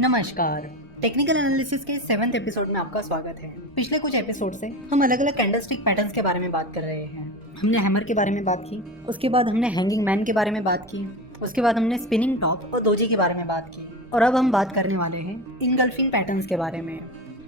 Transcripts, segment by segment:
नमस्कार। Technical analysis के 7th episode में आपका स्वागत है। पिछले कुछ एपिसोड से हम अलग अलग कैंडलस्टिक पैटर्न्स के बारे में बात कर रहे हैं। हमने हैमर के बारे में बात की, उसके बाद हमने हैंगिंग मैन के बारे में बात की, उसके बाद हमने स्पिनिंग टॉप और दोजी के बारे में बात की और अब हम बात करने वाले हैं इनगल्फिंग पैटर्न्स के बारे में।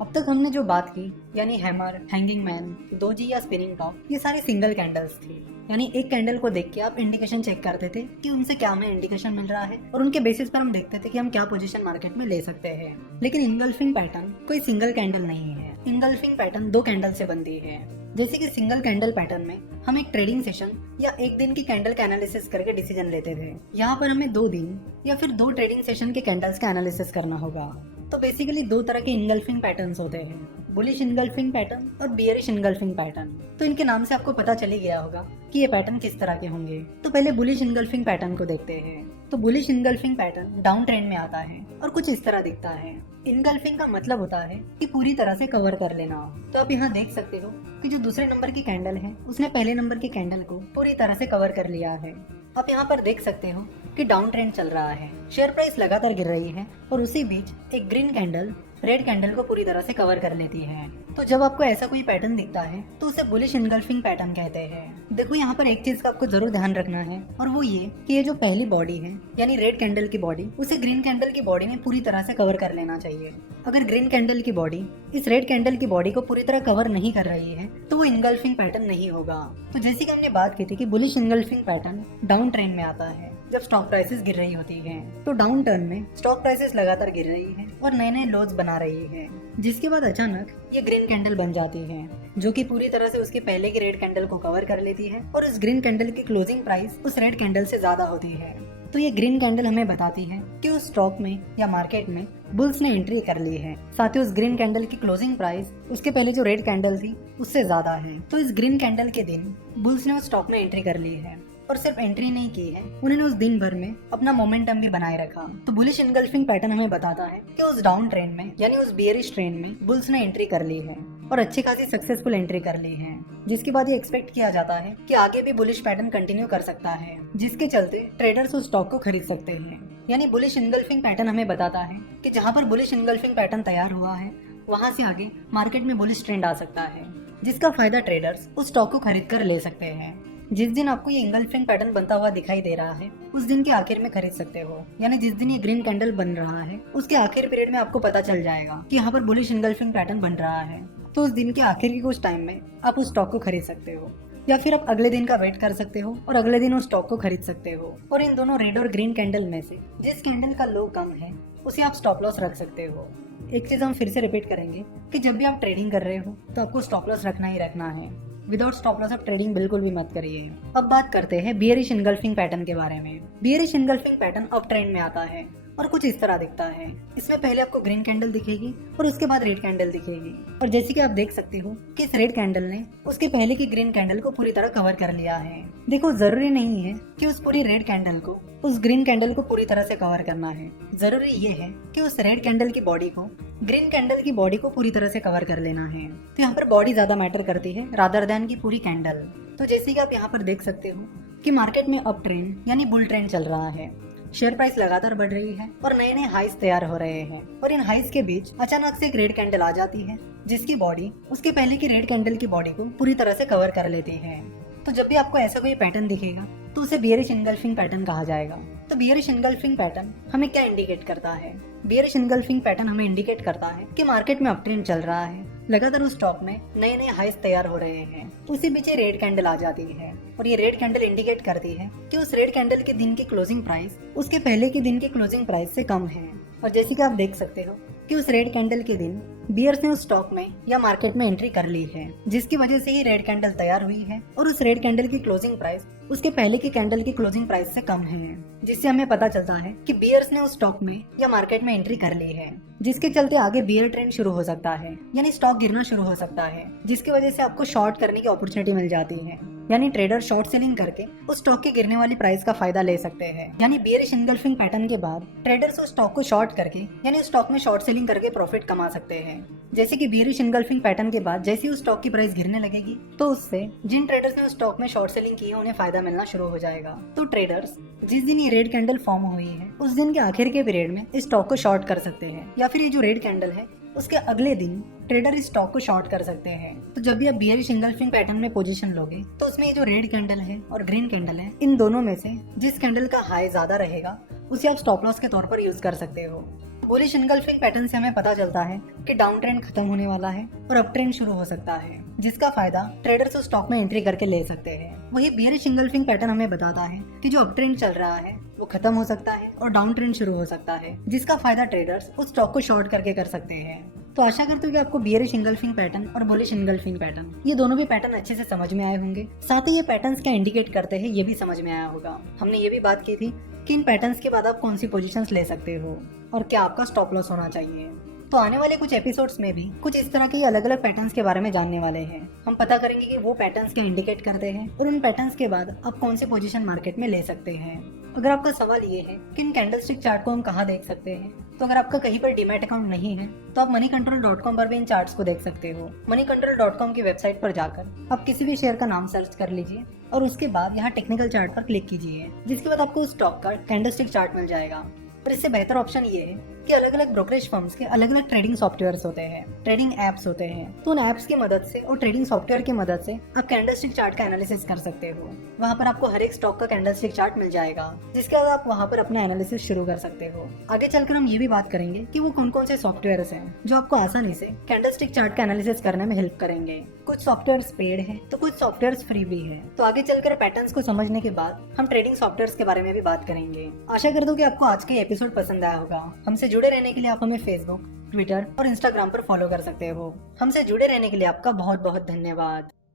अब तक हमने जो बात की यानी हैमर, हैंगिंग मैन, दोजी या स्पिनिंग टॉप, ये सारी सिंगल कैंडल्स थी। यानी एक कैंडल को देख के आप इंडिकेशन चेक करते थे कि उनसे क्या हमें इंडिकेशन मिल रहा है और उनके बेसिस पर हम देखते थे कि हम क्या पोजीशन मार्केट में ले सकते हैं। लेकिन इनगल्फिंग पैटर्न कोई सिंगल कैंडल नहीं है। इनगल्फिंग पैटर्न दो कैंडल से बनती है। जैसे कि सिंगल कैंडल पैटर्न में हम एक ट्रेडिंग सेशन या एक दिन की कैंडल का एनालिसिस करके डिसीजन लेते थे। यहाँ पर हमें 2 दिन या फिर 2 ट्रेडिंग सेशन के कैंडल्स का एनालिसिस करना होगा। तो बेसिकली 2 तरह के इनगल्फिंग पैटर्न्स होते हैं, बुलिश इनगल्फिंग पैटर्न और बियरिश इनगल्फिंग पैटर्न। तो इनके नाम से आपको पता चल ही गया होगा कि ये पैटर्न किस तरह के होंगे। तो पहले बुलिश इनगल्फिंग पैटर्न को देखते हैं। तो bullish engulfing pattern down trend में आता है और कुछ इस तरह दिखता है। इनगल्फिंग का मतलब होता है कि पूरी तरह से कवर कर लेना। तो आप यहाँ देख सकते हो कि जो दूसरे नंबर की कैंडल है उसने पहले नंबर की कैंडल को पूरी तरह से कवर कर लिया है। आप यहाँ पर देख सकते हो कि डाउन ट्रेंड चल रहा है, शेयर प्राइस लगातार गिर रही है और उसी बीच एक ग्रीन कैंडल रेड कैंडल को पूरी तरह से कवर कर लेती है। तो जब आपको ऐसा कोई पैटर्न दिखता है तो उसे बुलिश इनगल्फिंग पैटर्न कहते हैं। देखो यहाँ पर एक चीज का आपको जरूर ध्यान रखना है और वो ये कि ये जो पहली बॉडी है यानी रेड कैंडल की बॉडी, उसे ग्रीन कैंडल की बॉडी में पूरी तरह से कवर कर लेना चाहिए। अगर ग्रीन कैंडल की बॉडी इस रेड कैंडल की बॉडी को पूरी तरह कवर नहीं कर रही है तो वो इनगल्फिंग पैटर्न नहीं होगा। तो जैसे कि हमने बात की थी कि bullish engulfing pattern down trend में आता है जब स्टॉक प्राइसेस गिर रही होती हैं। तो डाउन टर्न में स्टॉक प्राइसेस लगातार गिर रही है और नए नए लोज बना रही है, जिसके बाद अचानक ये ग्रीन कैंडल बन जाती है जो कि पूरी तरह से उसके पहले की रेड कैंडल को कवर कर लेती है और इस ग्रीन कैंडल की क्लोजिंग प्राइस उस रेड कैंडल से ज्यादा होती है। तो ये ग्रीन कैंडल हमें बताती है कि उस स्टॉक में या मार्केट में बुल्स ने एंट्री कर ली है। साथ ही उस ग्रीन कैंडल की क्लोजिंग प्राइस उसके पहले जो रेड कैंडल थी उससे ज्यादा है। तो इस ग्रीन कैंडल के दिन बुल्स ने उस स्टॉक में एंट्री कर ली है और सिर्फ एंट्री नहीं की है, उन्होंने उस दिन भर में अपना मोमेंटम भी बनाए रखा। तो बुलिश इनगल्फिंग पैटर्न हमें बताता है कि उस डाउन ट्रेंड में यानी उस बियरिश ट्रेंड में बुल्स ने एंट्री कर ली है और अच्छी खासी सक्सेसफुल एंट्री कर ली है, जिसके बाद ये एक्सपेक्ट किया जाता है कि आगे भी बुलिश पैटर्न कंटिन्यू कर सकता है, जिसके चलते ट्रेडर्स उस स्टॉक को खरीद सकते हैं। यानी बुलिश इनगल्फिंग पैटर्न हमें बताता है कि जहाँ पर बुलिश इनगल्फिंग पैटर्न तैयार हुआ है वहाँ से आगे मार्केट में बुलिश ट्रेंड आ सकता है, जिसका फायदा ट्रेडर्स उस स्टॉक को खरीद कर ले सकते हैं। जिस दिन आपको ये इनगल्फिंग पैटर्न बनता हुआ दिखाई दे रहा है उस दिन के आखिर में खरीद सकते हो। यानी जिस दिन ये ग्रीन कैंडल बन रहा है उसके आखिर पीरियड में आपको पता चल जाएगा कि यहाँ पर बुलिश इनगल्फिंग पैटर्न बन रहा है, तो उस दिन के आखिर के कुछ टाइम में आप उस स्टॉक को खरीद सकते हो या फिर आप अगले दिन का वेट कर सकते हो और अगले दिन उस स्टॉक को खरीद सकते हो। और इन दोनों रेड और ग्रीन कैंडल में से जिस कैंडल का लो कम है उसे आप स्टॉप लॉस रख सकते हो। एक चीज हम फिर से रिपीट करेंगे कि जब भी आप ट्रेडिंग कर रहे हो तो आपको स्टॉप लॉस रखना ही रखना है। विदाउट स्टॉप लॉस आप ट्रेडिंग बिल्कुल भी मत करिए। अब बात करते हैं बियरिश इनगल्फिंग पैटर्न के बारे में। Bearish engulfing pattern up trend में आता है और कुछ इस तरह दिखता है। इसमें पहले आपको ग्रीन कैंडल दिखेगी और उसके बाद रेड कैंडल दिखेगी और जैसे कि आप देख सकते हो कि इस रेड कैंडल ने उसके पहले की ग्रीन कैंडल को पूरी तरह कवर कर लिया है। देखो जरूरी नहीं है कि उस पूरी रेड कैंडल को उस ग्रीन कैंडल को पूरी तरह से कवर करना है, जरूरी ये है कि उस रेड कैंडल की बॉडी को ग्रीन कैंडल की बॉडी को पूरी तरह से कवर कर लेना है। तो यहाँ पर बॉडी ज्यादा मैटर करती है रादर देन की पूरी कैंडल। तो जैसे कि आप यहाँ पर देख सकते हो कि मार्केट में अप ट्रेंड यानी बुल ट्रेंड चल रहा है, शेयर प्राइस लगातार बढ़ रही है और नए नए हाइस तैयार हो रहे हैं और इन हाइस के बीच अचानक से एक रेड कैंडल आ जाती है जिसकी बॉडी उसके पहले की रेड कैंडल की बॉडी को पूरी तरह से कवर कर लेती है। तो जब भी आपको ऐसा कोई पैटर्न दिखेगा तो उसे बियरिश इनगल्फिंग पैटर्न कहा जाएगा। तो बियरिश इनगल्फिंग पैटर्न हमें क्या इंडिकेट करता है? बियरिश इनगल्फिंग पैटर्न हमें इंडिकेट करता है कि मार्केट में अप ट्रेंड चल रहा है, लगातार उस स्टॉक में नए नए हाइस तैयार हो रहे हैं, उसी बीच रेड कैंडल आ जाती है और ये रेड कैंडल इंडिकेट करती है कि उस रेड कैंडल के दिन की क्लोजिंग प्राइस उसके पहले के दिन की क्लोजिंग प्राइस से कम है। और जैसे कि आप देख सकते हो कि उस रेड कैंडल के दिन बियर्स ने उस स्टॉक में या मार्केट में एंट्री कर ली है, जिसकी वजह से ही रेड कैंडल तैयार हुई है और उस रेड कैंडल की क्लोजिंग प्राइस उसके पहले की कैंडल की क्लोजिंग प्राइस से कम है, जिससे हमें पता चलता है कि बियर्स ने उस स्टॉक में या मार्केट में एंट्री कर ली है, जिसके चलते आगे बियर ट्रेंड शुरू हो सकता है यानी स्टॉक गिरना शुरू हो सकता है, जिसकी वजह से आपको शॉर्ट करने की अपॉर्चुनिटी मिल जाती है। यानी ट्रेडर शॉर्ट सेलिंग करके उस स्टॉक के गिरने वाली प्राइस का फायदा ले सकते हैं। यानी बेयरिश एनगल्फिंग पैटर्न के बाद ट्रेडर्स उस स्टॉक को शॉर्ट करके यानी उस स्टॉक में शॉर्ट सेलिंग करके प्रॉफिट कमा सकते हैं। जैसे कि बेयरिश एनगल्फिंग पैटर्न के बाद जैसे ही उस स्टॉक की प्राइस गिरने लगेगी तो उससे जिन ट्रेडर्स ने उस स्टॉक में शॉर्ट सेलिंग की है उन्हें फायदा मिलना शुरू हो जाएगा। तो ट्रेडर्स जिस दिन ये रेड कैंडल फॉर्म हुई है उस दिन के आखिर के पीरियड में इस स्टॉक को शॉर्ट कर सकते हैं, या फिर ये जो रेड कैंडल है उसके अगले दिन ट्रेडर इस स्टॉक को शॉर्ट कर सकते हैं। तो जब भी आप बेयरिश एनगल्फिंग पैटर्न में पोजीशन लोगे तो उसमें ये जो रेड कैंडल है और ग्रीन कैंडल है, इन दोनों में से जिस कैंडल का हाई ज्यादा रहेगा उसे आप स्टॉप लॉस के तौर पर यूज कर सकते हो। बुलिश एनगल्फिंग पैटर्न से हमें पता चलता है कि डाउन ट्रेंड खत्म होने वाला है और अप ट्रेंड शुरू हो सकता है, जिसका फायदा ट्रेडर्स उस स्टॉक में एंट्री करके ले सकते हैं। वही बेयरिश एनगल्फिंग पैटर्न हमें बताता है कि जो अप ट्रेंड चल रहा है वो खत्म हो सकता है और डाउन ट्रेंड शुरू हो सकता है, जिसका फायदा ट्रेडर्स उस स्टॉक को शॉर्ट करके कर सकते हैं। तो आशा करते हो कि आपको बेयरिश एनगल्फिंग पैटर्न और बुलिश एनगल्फिंग पैटर्न ये दोनों भी पैटर्न अच्छे से समझ में आए होंगे। साथ ही ये पैटर्न्स क्या इंडिकेट करते हैं ये भी समझ में आया होगा। हमने ये भी बात की थी कि इन पैटर्न्स के बाद आप कौन सी पोजीशंस ले सकते हो और क्या आपका स्टॉप लॉस होना चाहिए। तो आने वाले कुछ एपिसोड्स में भी कुछ इस तरह के अलग अलग पैटर्न्स के बारे में जानने वाले हैं। हम पता करेंगे कि वो पैटर्न्स क्या इंडिकेट करते हैं और उन पैटर्न्स के बाद आप कौन से पोजीशन मार्केट में ले सकते हैं। अगर आपका सवाल ये है कि इन कैंडलस्टिक चार्ट को हम कहाँ देख सकते हैं, तो अगर आपका कहीं पर डीमैट अकाउंट नहीं है तो आप moneycontrol.com पर भी इन चार्ट्स को देख सकते हो। moneycontrol.com की वेबसाइट पर जाकर आप किसी भी शेयर का नाम सर्च कर लीजिए और उसके बाद यहाँ टेक्निकल चार्ट पर क्लिक कीजिए, जिसके बाद आपको उस स्टॉक का कैंडलस्टिक चार्ट मिल जाएगा। और इससे बेहतर ऑप्शन ये है कि अलग अलग ब्रोकरेज फर्म्स के अलग अलग ट्रेडिंग सॉफ्टवेयर्स होते हैं, ट्रेडिंग एप्स होते हैं। तो उन एप्स की मदद से और ट्रेडिंग सॉफ्टवेयर की मदद से आप कैंडलस्टिक चार्ट का एनालिसिस कर सकते हो। वहाँ पर आपको हर एक स्टॉक का कैंडलस्टिक चार्ट मिल जाएगा, जिसके बाद आप वहाँ पर अपना एनालिसिस शुरू कर सकते हो। आगे चलकर हम ये भी बात करेंगे कि वो कौन कौन से सॉफ्टवेयर्स हैं जो आपको आसानी से कैंडलस्टिक चार्ट का एनालिसिस करने में हेल्प करेंगे। कुछ सॉफ्टवेयर्स पेड है तो कुछ सॉफ्टवेयर्स फ्री भी है। तो आगे चलकर पैटर्न्स को समझने के बाद हम ट्रेडिंग सॉफ्टवेयर्स के बारे में भी बात करेंगे। आशा करता हूँ कि आपको आज का एपिसोड पसंद आया होगा। हमसे जुड़े रहने के लिए आप हमें फेसबुक, ट्विटर और इंस्टाग्राम पर फॉलो कर सकते हो। हमसे जुड़े रहने के लिए आपका बहुत बहुत धन्यवाद।